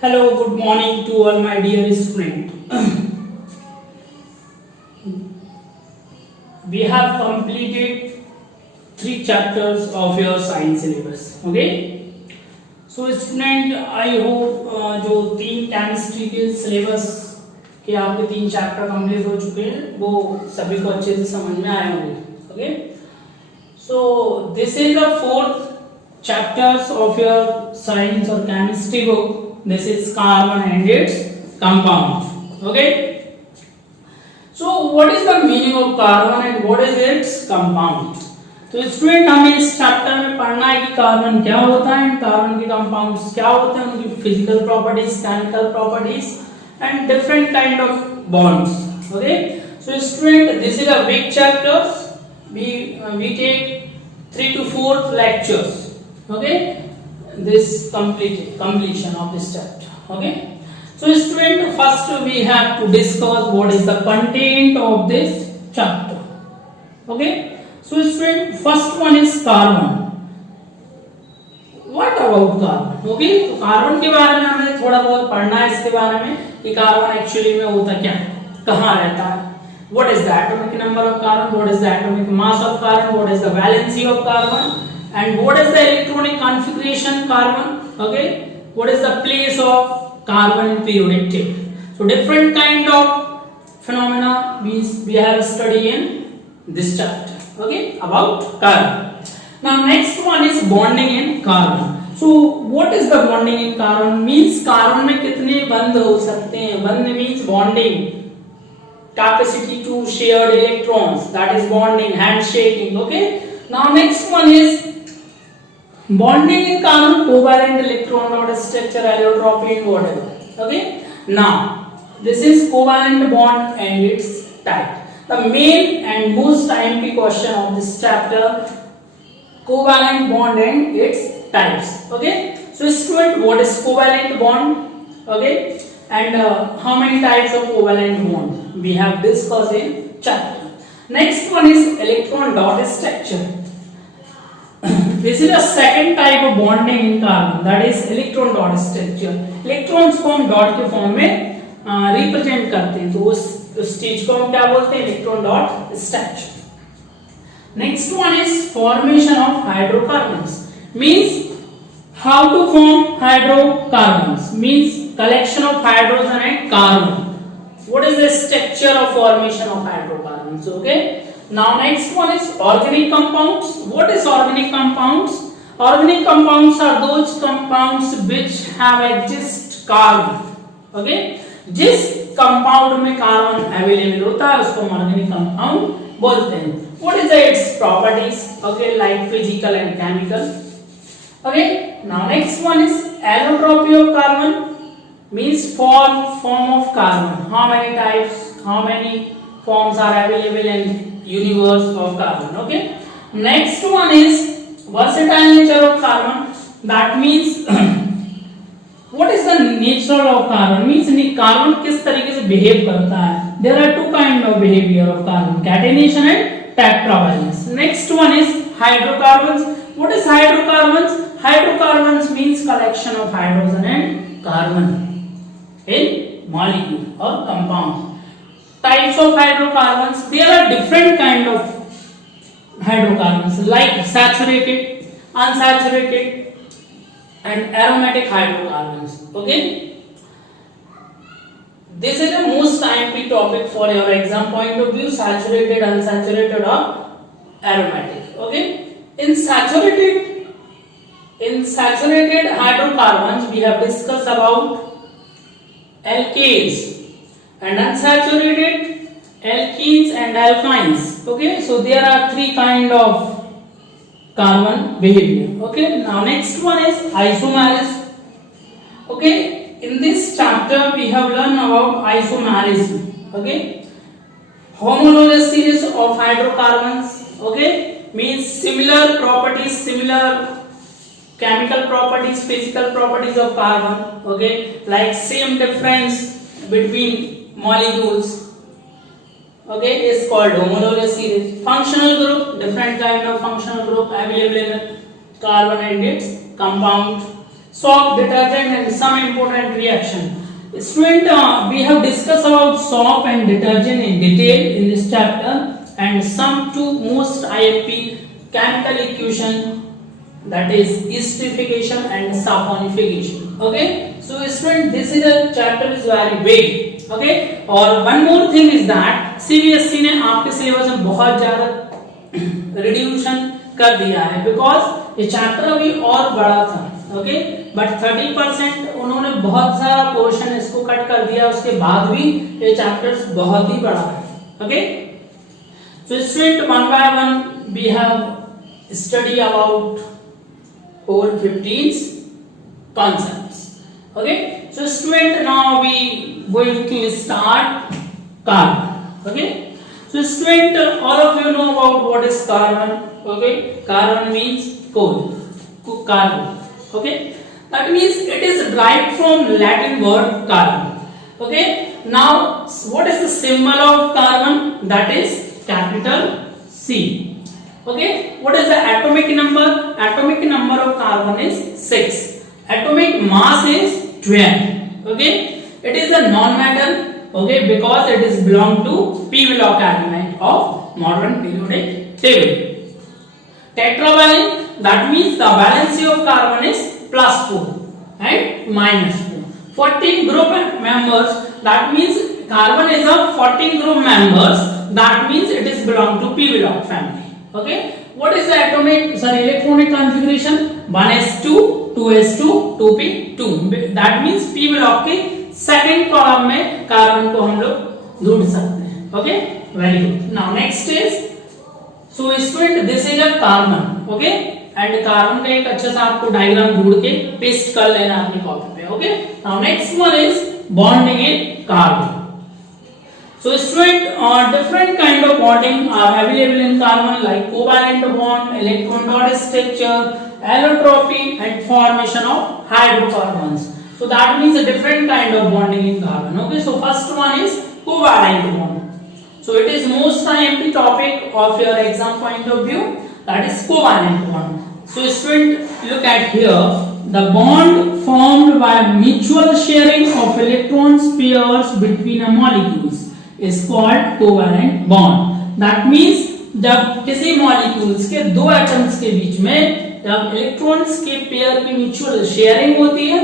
Hello, good morning to all my dear students. We have completed 3 chapters of your science syllabus. Okay. So student, I hope जो 3 chemistry के syllabus के आपके 3 chapter complete हो चुके हैं वो सभी को अच्छे से समझ में आए होंगे. Okay. So this is the 4th chapters of your science or chemistry book. This is carbon and its compound. Okay. So what is the meaning of carbon and what is its compound? तो student हमें इस chapter में पढ़ना है कि carbon क्या होता है, कार्बन के कंपाउंड्स क्या होते हैं, उनकी physical properties, chemical properties and different kind of bonds. Okay. So student, this is a big chapter. we take 3 to 4 lectures. Okay. This completion of this chapter. Okay. So student, first we have to discuss what is the content of this chapter. Okay. So student, first one is carbon. What about carbon? Okay. तो carbon के बारे में हमें थोड़ा बहुत पढ़ना है, इसके बारे में कि कार्बन एक्चुअली में होता क्या है, कहाँ रहता है. What is the atomic number of carbon? What is the atomic mass of carbon? What is the valency of carbon? And what is the electronic configuration carbon? Okay. What is the place of carbon in periodic table? So different kind of phenomena we have studied in this chapter. Okay, about carbon. Now next one is bonding in carbon. So what is the bonding in carbon? Means carbon में कितने बंध हो सकते हैं. बंध means bonding, capacity to shared electrons, that is bonding, handshaking. Okay. Now next one is bonding in carbon, covalent electron dot structure, allotropy and whatever. Okay. Now this is covalent bond and its type. The main and most IMP question of this chapter, covalent bond and its types. Okay. So student, what is covalent bond? Okay. And how many types of covalent bond we have discussed in chapter. Next one is electron dot structure. This is a second type of bonding in carbon, that is electron dot structure. Electrons को हम dot के form में represent करते हैं, तो उस चीज को हम क्या बोलते हैं, electron dot structure. Next one is formation of hydrocarbons. Means how to form hydrocarbons, means collection of hydrogen and carbon. What is the structure of formation of hydrocarbons? Okay. Now next one is organic compounds. What is organic compounds? Organic compounds are those compounds which have exist carbon. Okay. जिस compound में carbon available होता है उसको हम organic compound बोलते हैं. What is its properties? Okay, like physical and chemical. Okay. Now next one is allotropy of carbon. Means form of carbon. How many types, how many forms are available in universe of carbon. Okay. Next one is versatile nature of carbon. That means what is the nature of carbon? Means carbon किस तरीके से behave करता है. There are 2 kind of behavior of carbon, catenation and tetravalence. Next one is hydrocarbons. What is hydrocarbons? Hydrocarbons means collection of hydrogen and carbon in molecule or compound. Types of hydrocarbons, there are different kind of hydrocarbons like saturated, unsaturated and aromatic hydrocarbons. Okay. This is the most IMP topic for your exam point of view, saturated, unsaturated or aromatic. Okay. In saturated hydrocarbons we have discussed about alkanes and unsaturated alkenes and alkynes. Okay, so there are 3 kind of carbon behavior. Okay. Now next one is isomerism. Okay, in this chapter we have learned about isomerism. Okay, homologous series of hydrocarbons. Okay, means similar properties, similar chemical properties, physical properties of carbon. Okay, like same difference between molecules. Okay, is called homologous series. Functional group, different kind of functional group available in carbon and its compound. soap, detergent, and some important reaction. Student, we have discussed about soap and detergent in detail in this chapter, and some two most IMP chemical equation, that is esterification and saponification. Okay, so student, this is a chapter is very big. Okay, और one more thing is that CBSE ने आपके syllabus में बहुत ज्यादा reduction कर दिया है, because ये चैप्टर अभी और बड़ा था. ओके, बट 30% उन्होंने बहुत सारा पोर्शन इसको कट कर दिया, उसके बाद भी ये चैप्टर्स बहुत ही बड़ा है. Okay, so student, one by one we have study about over 15 concepts. Okay, so student, now we going to start carbon. Okay, so student, all of you know about what is carbon. Okay, carbon means coal, carbon. Okay, that means it is derived from Latin word carbon. Okay, now what is the symbol of carbon? That is capital C. Okay, what is the atomic number? Atomic number of carbon is 6. Atomic mass is 12. Okay, it is a non-metal. Okay, because it is belong to p block element of modern periodic table. Tetravalent, that means the valency of carbon is +4 and -4. 14 group members, that means carbon is of 14 group members. That means it is belong to p block family. Okay, what is the electronic configuration? 1s2, 2s2, 2p2. that means p block के second column में carbon को हम लोग ढूंढ सकते हैं. Okay, very good. Now next is, so student, this is a carbon. Okay, and carbon का एक अच्छा सा आपको डायग्राम ढूंढ के पेस्ट कर लेना अपनी कॉपी पे. Okay, now next one is bonding in carbon. So student, different kind of bonding are available in carbon, like covalent bond, electron dot structure, allotropy, and formation of hydrocarbons. So that means a different kind of bonding in carbon. Okay, so first one is covalent bond. So it is most IMP topic of your exam point of view. That is covalent bond. So student, look at here. The bond formed by mutual sharing of electrons pairs between a molecules is called covalent bond. That means जब किसी molecules के दो atoms के बीच में जब electrons के pair की mutual sharing होती है,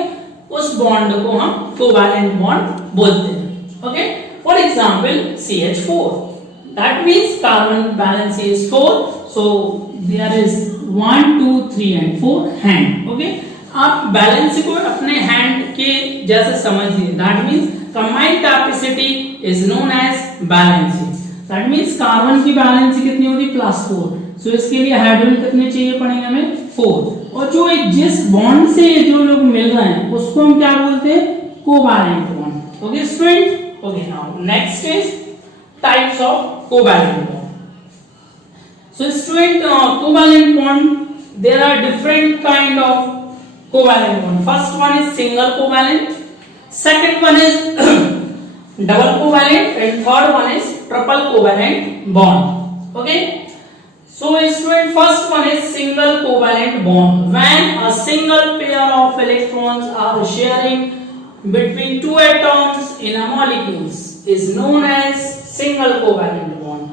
उस बॉन्ड को हम कोवैलेंट बॉन्ड बोलते हैं. Okay, for example CH4, that means carbon balance is 4, so there is 1 2 3 and 4 hand. ओके, आप बैलेंस को अपने हैंड के जैसे समझिए. That means combined capacity is known as valency. That means carbon की बैलेंसी कितनी होगी? +4. सो इसके लिए हाइड्रोजन कितने चाहिए पड़ेंगे हमें? 4. और जो एक जिस बॉन्ड से जो लोग मिल रहे हैं उसको हम क्या बोलते हैं? Covalent bond. Okay student, okay, now next is types of covalent bond. So student, covalent bond, there are different kind of covalent bond. First one is single covalent, second one is double covalent, and third one is triple covalent bond. Okay, so student, first one is single covalent bond. When a single pair of electrons are sharing between two atoms in a molecules is known as single covalent bond.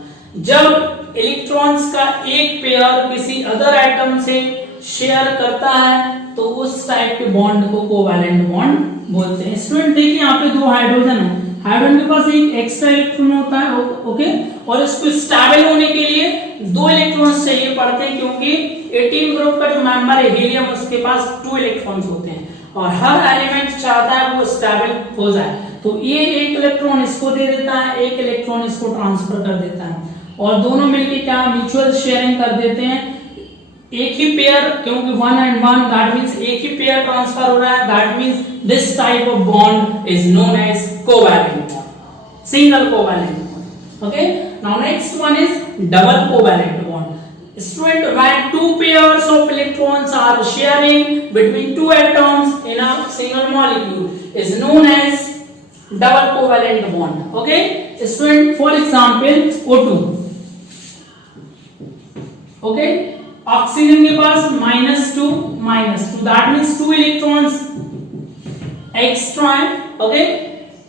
जब electrons का एक pair किसी other atom से share करता है तो उस type के बॉन्ड को कोवैलेंट बॉन्ड बोलते हैं. स्टूडेंट देखिए, यहाँ पे दो हाइड्रोजन है, हाइड्रोजन के पास एक एक्स्ट्रा इलेक्ट्रॉन होता है. ओके, और इसको स्टेबल होने के लिए दो इलेक्ट्रॉन्स चाहिए पड़ते हैं, क्योंकि 18 ग्रुप का जो मेंबर है हीलियम, उसके पास 2 इलेक्ट्रॉन्स होते हैं और हर एलिमेंट चाहता है वो स्टेबल हो जाए. तो ये एक इलेक्ट्रॉन इसको दे देता है, एक इलेक्ट्रॉन इसको ट्रांसफर कर देता है, और दोनों मिलके क्या म्यूचुअल शेयरिंग कर देते हैं. एक ही पेयर, क्योंकि 1 and 1, दैट मींस एक ही पेयर ट्रांसफर हो रहा है. That means this type of bond is known as covalent bond, single covalent bond. Okay, now next one is double covalent bond. Student, when two pairs of electrons are sharing between two atoms in a single molecule is known as double covalent bond. Okay, student, for example O2. Okay, oxygen के पास -2 -2, that means 2 electrons extra. Okay,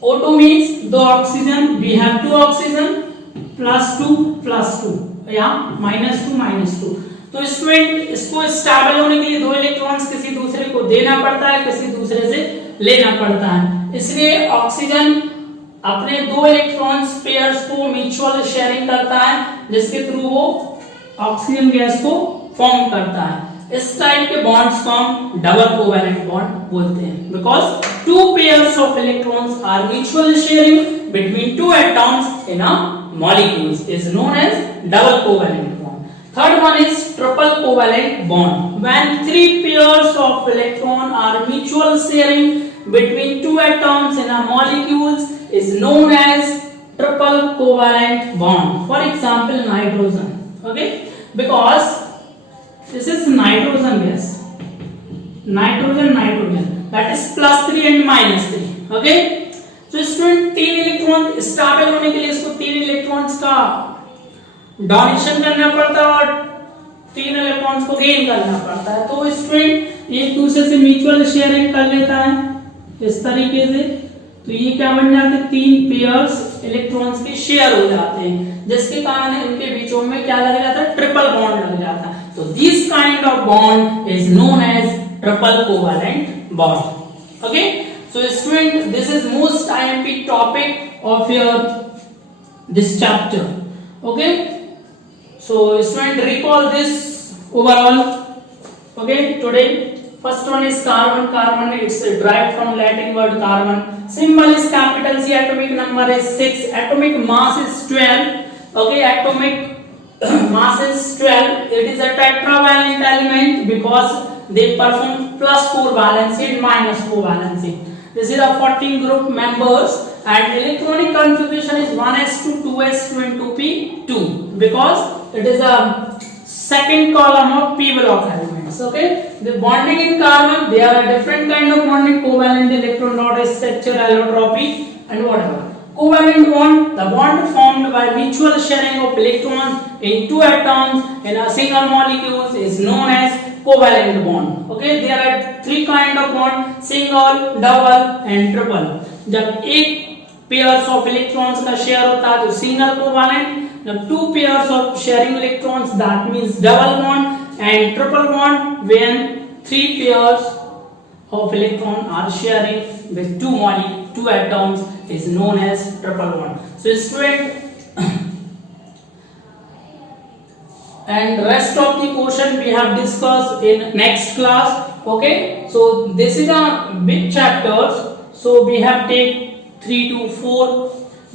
O2 means 2 oxygen, we have 2 oxygen, +2 या -2 तो student इसको stable होने के लिए 2 electrons किसी दूसरे को देना पड़ता है, किसी दूसरे से लेना पड़ता है। इसलिए ऑक्सीजन अपने 2 इलेक्ट्रॉन्स पेयर्स को म्यूचुअल शेयरिंग करता है, जिसके थ्रू वो ऑक्सीजन गैस को फॉर्म करता है। इस टाइप के बॉन्ड्स को हम डबल कोवैलेंट बॉन्ड बोलते हैं, because 2 pairs of electrons are mutually sharing between 2 atoms in a molecules is known as double covalent bond. Third one is triple covalent bond. When 3 pairs of electron are mutual sharing between 2 atoms in a molecules is known as triple covalent bond. For example, nitrogen. Okay, because this is nitrogen gas, nitrogen, that is +3 and -3. Okay, so student 3 electron stable होने के लिए इसको 3 electrons का donation करना पड़ता है और 3 electrons को गेन करना पड़ता है। तो स्टूडेंट एक दूसरे से म्यूचुअल शेयरिंग कर लेता है इस तरीके से, तो ये क्या बन जाते हैं, 3 पेयर्स इलेक्ट्रॉन्स के शेयर हो जाते हैं, जिसके कारण इनके बीचों में क्या लग जाता है, ट्रिपल बॉन्ड लग जाता है। So this kind of bond is known as triple covalent bond. Okay, so student, this is most IMP topic of your this chapter. Okay, so student, recall this overall. Okay, today first one is carbon. Carbon, it's derived from Latin word carbon. Symbol is capital C. Atomic number is 6. Atomic mass is 12. Okay, atomic mass is 12. It is a tetravalent element because they perform +4 valency and -4 valency. This is a 14 group members and electronic configuration is 1s2, 2s2 and 2p2 because it is a second column of p block elements. Okay, the bonding in carbon, they are a different kind of bonding, covalent, electron dot structure, allotropy and whatever. Covalent bond, the bond formed by mutual sharing of electrons in 2 atoms in a single molecule is known as covalent bond. Okay, there are 3 kind of bond, single, double and triple. जब एक pairs of electrons का share होता है तो single covalent, जब 2 pairs of sharing electrons that means double bond, and triple bond when 3 pairs of electron are sharing with 2 atoms is known as triple bond. So student, and rest of the portion we have discussed in next class. Okay, so this is a big chapters, so we have take 3 to 4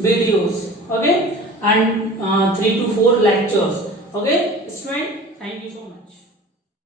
videos. Okay, and 3 to 4 lectures. Okay student, thank you so much.